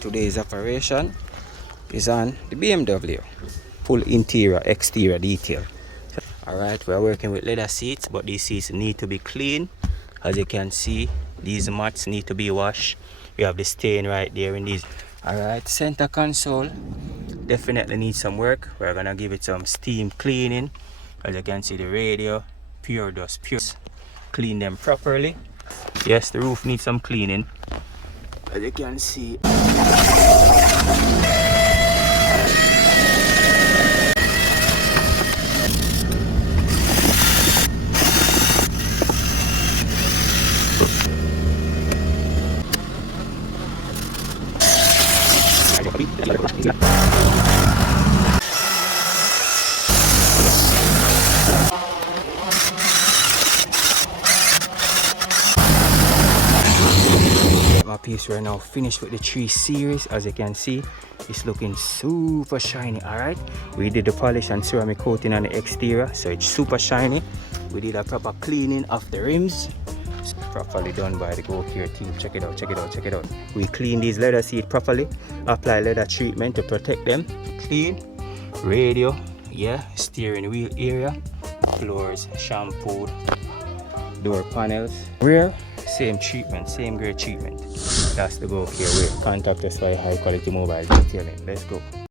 Today's operation is on the BMW. Full interior, exterior detail. Alright, we're working with leather seats, but these seats need to be clean. As you can see, these mats need to be washed. We have the stain right there in these. Alright, center console definitely needs some work. We're gonna give it some steam cleaning. As you can see, the radio, pure dust, pure. Clean them properly. Yes, the roof needs some cleaning. As you can see. My piece right now finished with the 3 series. As you can see, it's looking super shiny. Alright, we did the polish and ceramic coating on the exterior, so it's super shiny. We did a proper cleaning of the rims. It's properly done by the Go Care team. Check it out, check it out, check it out. We clean these leather seats properly, apply leather treatment to protect them, clean radio, yeah, steering wheel area, floors shampooed, door panels, rear same treatment, same grade treatment. That's the Go Care way. Contact us for high quality mobile detailing. Let's go.